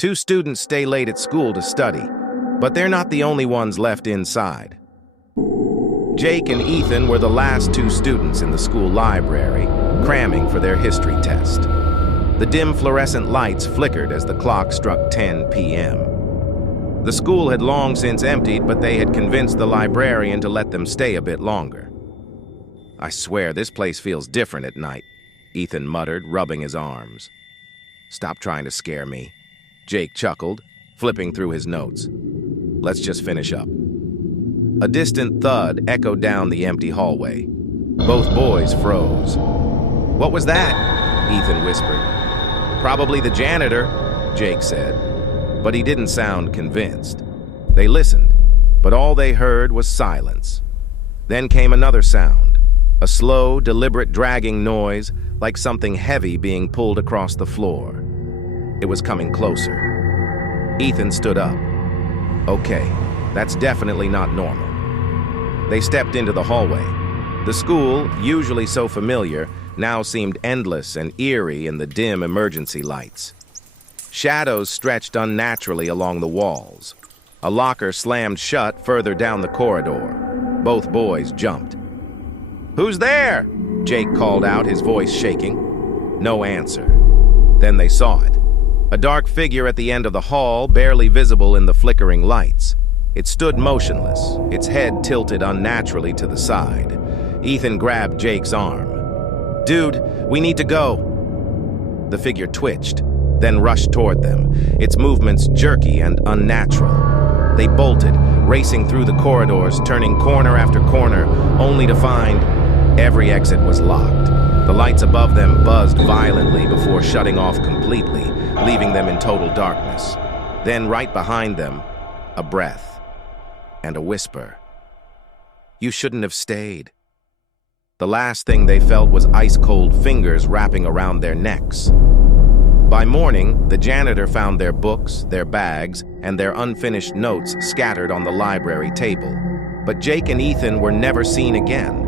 Two students stay late at school to study, but they're not the only ones left inside. Jake and Ethan were the last two students in the school library, cramming for their history test. The dim fluorescent lights flickered as the clock struck 10 p.m. The school had long since emptied, but they had convinced the librarian to let them stay a bit longer. "I swear this place feels different at night," Ethan muttered, rubbing his arms. "Stop trying to scare me," Jake chuckled, flipping through his notes. "Let's just finish up." A distant thud echoed down the empty hallway. Both boys froze. "What was that?" Ethan whispered. "Probably the janitor," Jake said, but he didn't sound convinced. They listened, but all they heard was silence. Then came another sound, a slow, deliberate dragging noise, like something heavy being pulled across the floor. It was coming closer. Ethan stood up. Okay, that's definitely not normal. They stepped into the hallway. The school, usually so familiar, now seemed endless and eerie in the dim emergency lights. Shadows stretched unnaturally along the walls. A locker slammed shut further down the corridor. Both boys jumped. "Who's there?" Jake called out, his voice shaking. No answer. Then they saw it. A dark figure at the end of the hall, barely visible in the flickering lights. It stood motionless, its head tilted unnaturally to the side. Ethan grabbed Jake's arm. "Dude, we need to go." The figure twitched, then rushed toward them, its movements jerky and unnatural. They bolted, racing through the corridors, turning corner after corner, only to find every exit was locked. The lights above them buzzed violently before shutting off completely, leaving them in total darkness. Then right behind them, a breath and a whisper. "You shouldn't have stayed." The last thing they felt was ice-cold fingers wrapping around their necks. By morning, the janitor found their books, their bags, and their unfinished notes scattered on the library table. But Jake and Ethan were never seen again.